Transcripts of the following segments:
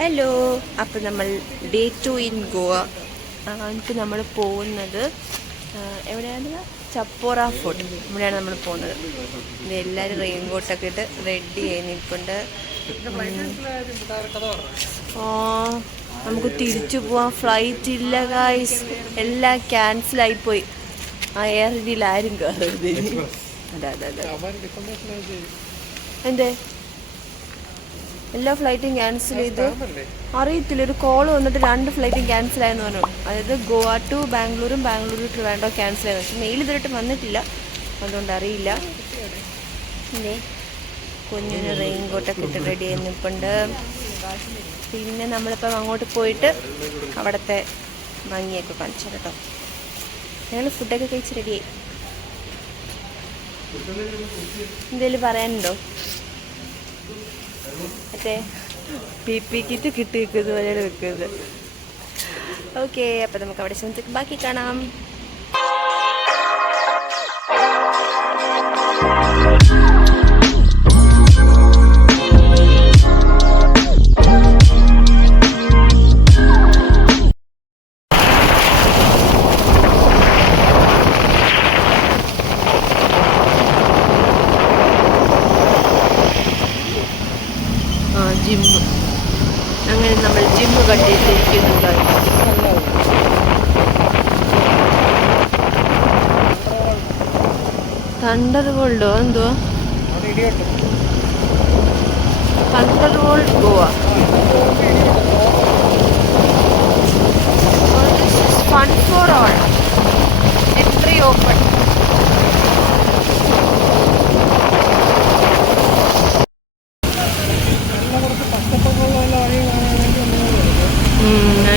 Hello, അപ്പോൾ നമ്മൾ day 2 in Goa. എന്നിട്ട് നമ്മൾ പോകുന്നത് എവിടെയാണ്? ചപ്പോറ ഫോർട്ട്. ഇവിടെയാണ് നമ്മൾ പോകുന്നത്. എല്ലാവരും റെയിൻ കോട്ടൊക്കെ ഇട്ട് റെഡി ആയി നിൽപ്പുണ്ട്. നമുക്ക് തിരിച്ചു പോവാൻ ഫ്ലൈറ്റ് ഇല്ല ഗായ്സ്, എല്ലാം ക്യാൻസലായിപ്പോയി. ആ എയർ ഇന്ത്യയിൽ ആരും കയറരുത്. അതെ എന്തേ എല്ലാ ഫ്ലൈറ്റും ക്യാൻസൽ ചെയ്ത്? അറിയത്തില്ല, ഒരു കോൾ വന്നിട്ട് 2 ഫ്ലൈറ്റും ക്യാൻസൽ ആയെന്ന് പറഞ്ഞു. അതായത് ഗോവ ടു ബാംഗ്ലൂരും ബാംഗ്ലൂർ ടു ട്രിവാൻഡ്രം ക്യാൻസൽ ആയെന്ന്. പക്ഷെ മെയിൽ ഇതുവരെയായിട്ട് വന്നിട്ടില്ല, അതുകൊണ്ട് അറിയില്ല. പിന്നെ കുഞ്ഞിന് റെയിൻ കോട്ടൊക്കെ ഇട്ട് റെഡി ആയി നിൽപ്പുണ്ട്. പിന്നെ നമ്മളിപ്പം അങ്ങോട്ട് പോയിട്ട് അവിടുത്തെ ഭംഗിയൊക്കെ കാണിച്ചു കേട്ടോ. ഞങ്ങൾ ഫുഡൊക്കെ കഴിച്ച് റെഡിയായി. എന്തെങ്കിലും പറയാനുണ്ടോ? മറ്റേ PP കിറ്റ് കിട്ടി വെക്കുന്നത് പോലെയാണ് വെക്കുന്നത്. ഓക്കെ, അപ്പം നമുക്ക് അവിടെ ചെന്നിട്ട് ബാക്കി കാണാം. ജിമ്മ്, അങ്ങനെ നമ്മൾ ജിമ്മ് കണ്ടിട്ടിരിക്കുന്നുണ്ട്. തണ്ടർ വേൾഡോ എന്തോ? Thunder world Goa. Fun for all, entry open.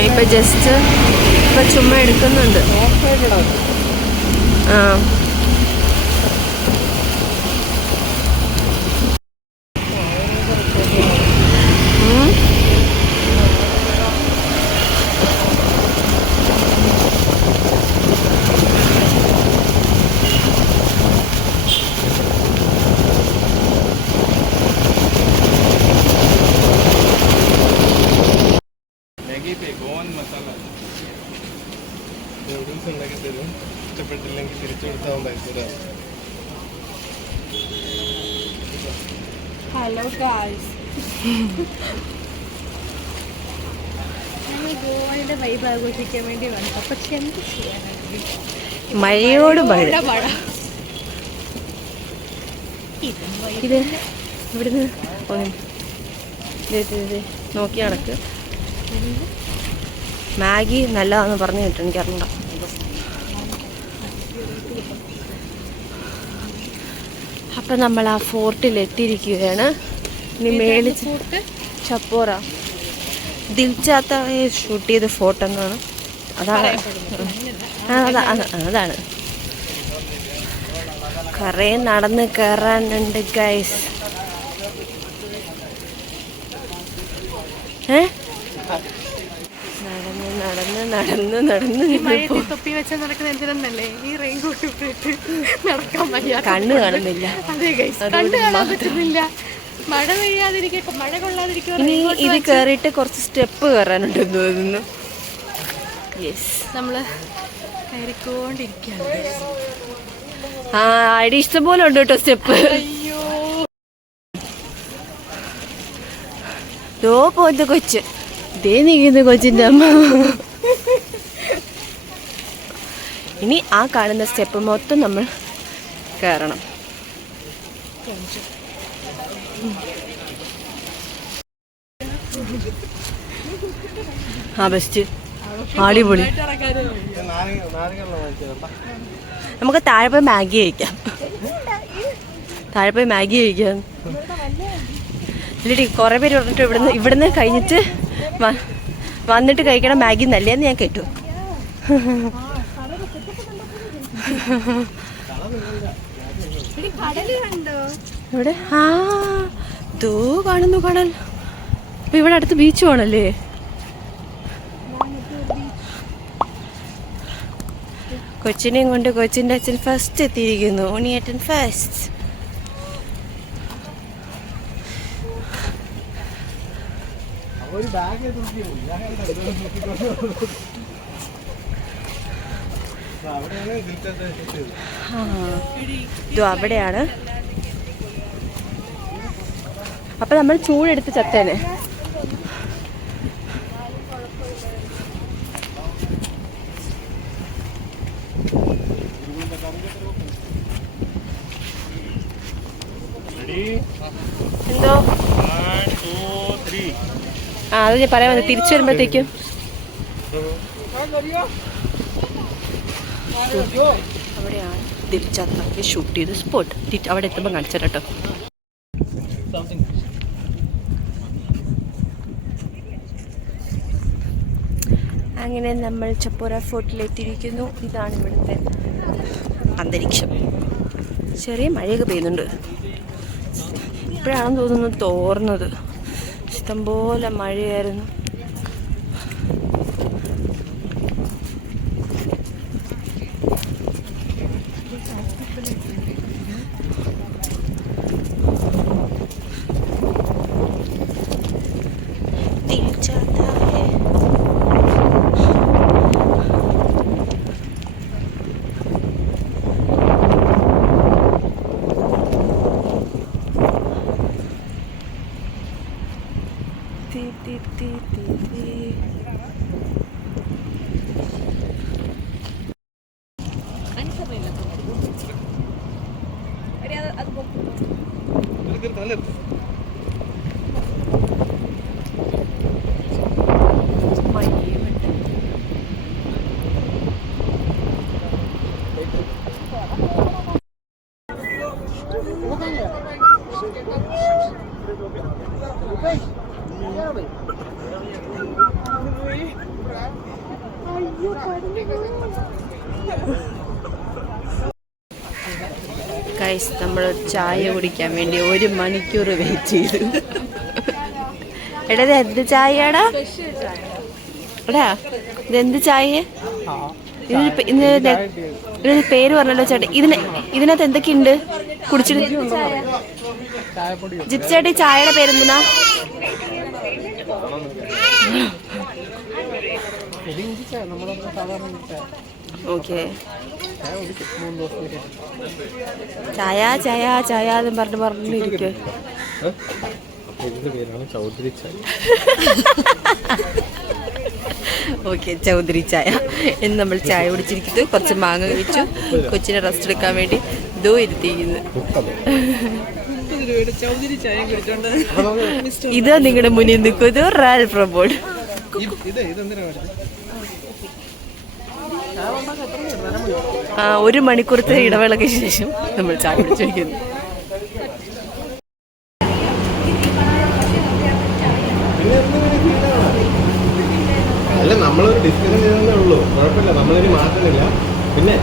ഇപ്പം ജസ്റ്റ് ഇപ്പം ചുമ്മാ എടുക്കുന്നുണ്ട്. ആ ഇഷ്ടപ്പെട്ടില്ലെങ്കിൽ തിരിച്ചു കൊടുത്താൽ പൈസ. ഹലോ ഗായ്സ്, ഞങ്ങൾ ഗോവയുടെ വൈബ് ആഘോഷിക്കാൻ വേണ്ടി വന്നു. പക്ഷെ എന്ത് ചെയ്യാനാണ്, മഴയോട് മഴ. ഇത് ഇവിടുന്ന് നോക്കി നടക്ക്. മാഗി നല്ലതാണെന്ന് പറഞ്ഞു കിട്ടും, എനിക്കറിഞ്ഞൂടാ. അപ്പം നമ്മൾ ആ ഫോർട്ടിൽ എത്തിയിരിക്കുകയാണ്. ഇനി മേളിച്ച് ചപ്പോറ ദിൽചാത്ത ഷൂട്ട് ചെയ്ത ഫോട്ടോ എന്നാണ്. അതാണ് കുറേ നടന്ന് കയറാനുണ്ട് ഗൈസ്. നടന്ന് തൊപ്പി വെച്ചാൽ നടക്കുന്ന എന്തിനല്ലേ ഈ റെയിൻ കോട്ട് ഇട്ടിട്ട് നടക്കാൻ വയ്യ, കണ്ണ് കാണുന്നില്ല. അതെ ഗൈസ്, കണ്ണ് കാണാൻ പറ്റുന്നില്ല. മഴ പെയ്യാതിരിക്കുക, മഴ കൊള്ളാതിരിക്കുക. ഇനി ഇത് കയറിയിട്ട് കുറച്ച് സ്റ്റെപ്പ് കയറാനുണ്ടെന്ന് തോന്നുന്നു. യെസ്, നമ്മള് കയറിക്കൊണ്ടിരിക്കുകയാണ്. ആ അടി ഇഷ്ടം പോലെ ഉണ്ട് കേട്ടോ സ്റ്റെപ്പ്. അയ്യോ, ദോ പോലത്തെ കൊച്ച്, ദേ നിൽക്കുന്ന കൊച്ചിൻ്റെ അമ്മ. ഇനി ആ കാണുന്ന സ്റ്റെപ്പ് മൊത്തം നമ്മൾ കയറണം. ആ ബെസ്റ്റ്, അടിപൊളി. നമുക്ക് താഴെ പോയി മാഗി കഴിക്കാം. ഇല്ലടി, കുറേ പേര് പറഞ്ഞിട്ട് ഇവിടുന്ന് കഴിഞ്ഞിട്ട് വന്നിട്ട് കഴിക്കണം മാഗി നല്ലതെന്ന് ഞാൻ കേട്ടു. ഇവിടെ ദോ കാണുന്നു കടൽ. അപ്പൊ ഇവിടെ അടുത്ത് ബീച്ച് പോണല്ലേ? കൊച്ചിനെയും കൊണ്ട് കൊച്ചിൻ്റെ അച്ഛൻ ഫസ്റ്റ് എത്തിയിരിക്കുന്നു. ഉണ്ണിയേട്ടൻ ഫസ്റ്റ്. ഒരു ബാഗ് തൂക്കി അവിടെയാണ് ഇതും അവിടെയാണ്. അപ്പൊ നമ്മൾ ചൂടെടുത്ത് ചത്തേനെ. എന്തോ അത് ഞാൻ പറയാൻ വന്നത്. തിരിച്ചു വരുമ്പോഴത്തേക്കും അവിടെയാണ് തിരിച്ചത്താക്കി ഷൂട്ട് ചെയ്ത് സ്പോട്ട്. അവിടെ എത്തുമ്പോൾ കാണിച്ചു കേട്ടോ. അങ്ങനെ നമ്മൾ ചപ്പോര ഫോർട്ടിലെത്തിയിരിക്കുന്നു. ഇതാണ് ഇവിടുത്തെ അന്തരീക്ഷം. ചെറിയ മഴയൊക്കെ പെയ്യുന്നുണ്ട്. ഇപ്പോഴാണെന്ന് തോന്നുന്നു തോർന്നത്. ഇഷ്ടംപോലെ മഴയായിരുന്നു. ഗൈസ്, നമ്മൾ ചായ കുടിക്കാൻ വേണ്ടി 1 മണിക്കൂർ വെയിറ്റ് ചെയ്തു. എടാ ഇത് എന്ത് ചായയാടാ? എടാ ഇതെന്ത് ചായ? ഇതിന് പേര് പറഞ്ഞല്ലോ ചേട്ടാ. ഇതിനകത്ത് എന്തൊക്കെയുണ്ട് കുടിച്ചിട്ട്? ജിപ്സ് ചേട്ടാ, ഈ ചായയുടെ പേരെന്തിനാ? ഓക്കെ. ചായ ചായ ചായ എന്ന് പറഞ്ഞിരിക്കും. ഓക്കെ, ചൗധരി ചായ എന്ന് നമ്മൾ ചായ കുടിച്ചിരിക്കുന്നു. കുറച്ച് മാങ്ങ കഴിച്ചു. കൊച്ചിനെ റെസ്റ്റ് എടുക്കാൻ വേണ്ടി ഇതോ ഇരുത്തിയിരിക്കുന്നു. ഇതാ നിങ്ങളുടെ മുന്നിൽ നിൽക്കുന്നത് റാൽ പ്രബോൾ. 1 മണിക്കൂറത്തെ ഇടവേളയ്ക്ക് ശേഷം നമ്മൾ ചായ കുടിച്ചിരിക്കുന്നു. അല്ല, നമ്മളൊരു ഡിസ്കഷൻ ചെയ്തേ ഉള്ളൂ. കുഴപ്പമില്ല, നമ്മളിനി മാറ്റുന്നില്ല. പിന്നെ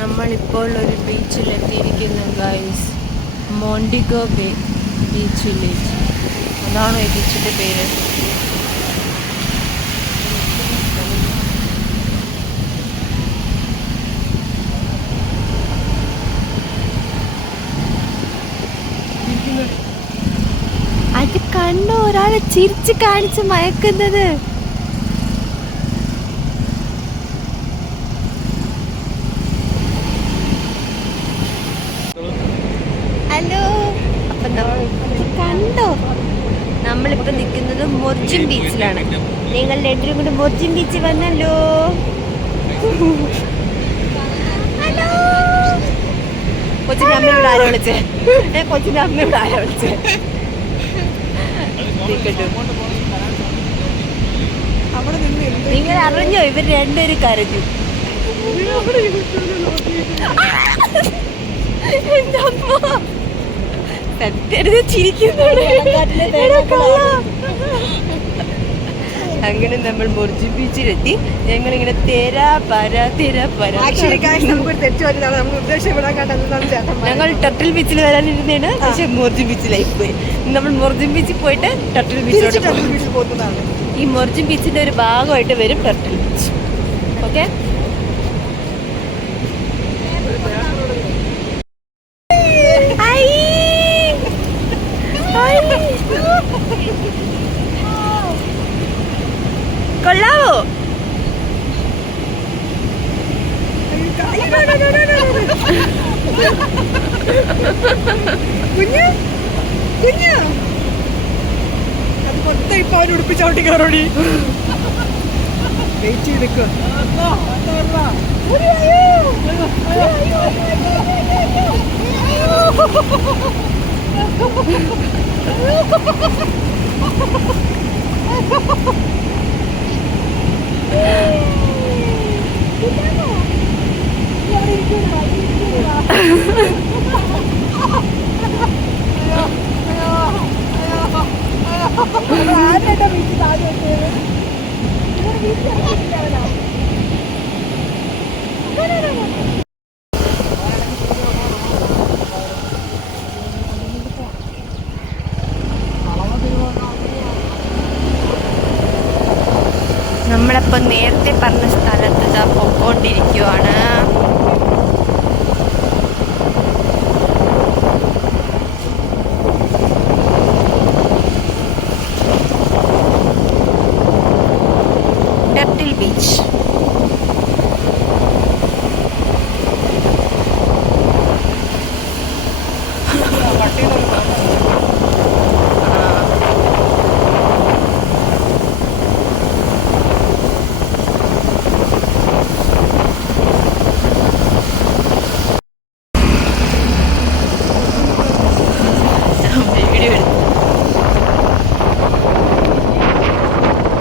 നമ്മളിപ്പോൾ ഒരു ബീച്ചിലെത്തിയിരിക്കുന്നു guys. Montego Bay beach village. അതാണോ ഈ ബീച്ചിൻ്റെ പേര്? അത് കണ്ടോ, ഒരാളെ ചിരിച്ച് കാണിച്ച് മയക്കുന്നത്. ഹലോ, അപ്പൊ കണ്ടോ, നമ്മളിപ്പോ നിൽക്കുന്നത് മൊർജിൻ ബീച്ചിലാണ്. നിങ്ങൾ രണ്ടും കൂടെ മൊർജിൻ ബീച്ചിൽ വന്നല്ലോ. ഹലോ, കൊച്ചിന്റെ അമ്മയോട് ആരോ വിളിച്ചേ? കൊച്ചിന്റെ അമ്മയോട് ആരോ വിളിച്ചേ? നിങ്ങൾ അറിഞ്ഞോ, ഇവർ രണ്ടുപേരും കരഞ്ഞു. അങ്ങനെ നമ്മൾ മൊർജിൻ ബീച്ചിലെത്തി. ഞങ്ങളിങ്ങനെ ഞങ്ങൾ ടർട്ടിൽ ബീച്ചിൽ വരാനിരുന്നതാണ്. പക്ഷെ മൊർജിൻ ബീച്ചിലായി പോയി. നമ്മൾ മൊർജിൻ ബീച്ചിൽ പോയിട്ട് ടർട്ടിൽ ബീച്ചിലോട്ട് പോകുന്നതാണ്. ഈ മൊർജിൻ ബീച്ചിന്റെ ഒരു ഭാഗമായിട്ട് വരും ടർട്ടിൽ ബീച്ച്. ഓക്കെ, കുഞ്ഞ് കുഞ്ഞ് അത് മൊത്തം ഇപ്പൊ അവൻ ഉടുപ്പിച്ചോട്ടി കയറോടി വെയിറ്റ് ചെയ്ത് നിൽക്കുക. നമ്മളപ്പോൾ നേരത്തെ പറഞ്ഞ സ്ഥലത്ത് ഇതാ പൊക്കോണ്ടിരിക്കുവാണ്. Turtle beach.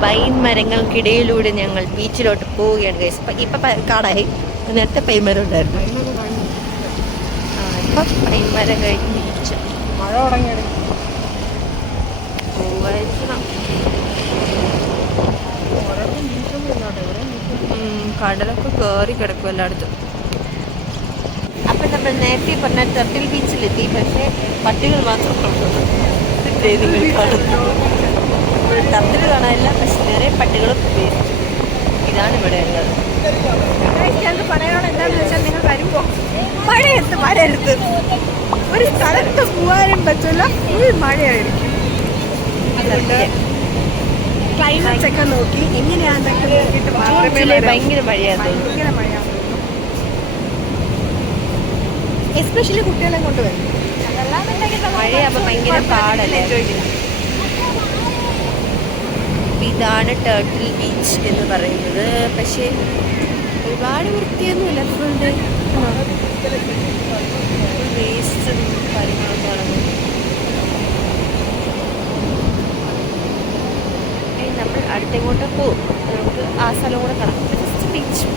പൈൻ മരങ്ങൾക്കിടയിലൂടെ ഞങ്ങൾ ബീച്ചിലോട്ട് പോവുകയാണ് ഗൈസ്. ഇപ്പം കാടായി, നേരത്തെ പൈൻമരം ഉണ്ടായിരുന്നു. ഇപ്പം പൈൻമരം കഴിഞ്ഞ് ബീച്ച് മഴ തുടങ്ങിയത് പോവായിരിക്കണം. കടലൊക്കെ കയറി കിടക്കും എല്ലായിടത്തും. അപ്പം നമ്മൾ നേരത്തെ പറഞ്ഞ ടർട്ടിൽ ബീച്ചിലെത്തി. പക്ഷേ പട്ടികൾ മാത്രം ടർട്ടിൽ കാണാനില്ല, പക്ഷെ നിറയെ പട്ടികളും വേസ്റ്റ്. ഇതാണ് ഇവിടെ ഉള്ളത്. ഞങ്ങൾക്ക് പറയാനുള്ള എന്താണെന്ന് വെച്ചാൽ നിങ്ങൾ വരുമ്പോൾ മഴയത്ത് ഒരു സ്ഥലത്ത് പോകാനും പറ്റില്ല, ഫുൾ മഴയായിരിക്കും. അതുകൊണ്ട് ക്ലൈമറ്റ് ഒക്കെ നോക്കി എങ്ങനെയാണെന്നൊക്കെ നോക്കിയിട്ട് ജൂണിലെ ഭയങ്കര മഴയാണ്. ഭയങ്കര മഴയാണ്. എസ്പെഷ്യലി കുട്ടികളെ കൊണ്ടുവരും. മഴയാകുമ്പോൾ ഭയങ്കര പാടല്ലേ. എൻജോയ് ചെയ്യാം. ഇതാണ് ടർട്ടിൽ ബീച്ച് എന്ന് പറയുന്നത്. പക്ഷേ ഒരുപാട് വൃത്തിയൊന്നുമില്ല. ഫുൾ വേസ്റ്റും കാര്യങ്ങളൊക്കെ നടന്നു. നമ്മൾ അടുത്തേങ്ങോട്ട് പോകും. നമുക്ക് ആ സ്ഥലം കൂടെ കാണാം. Just beach.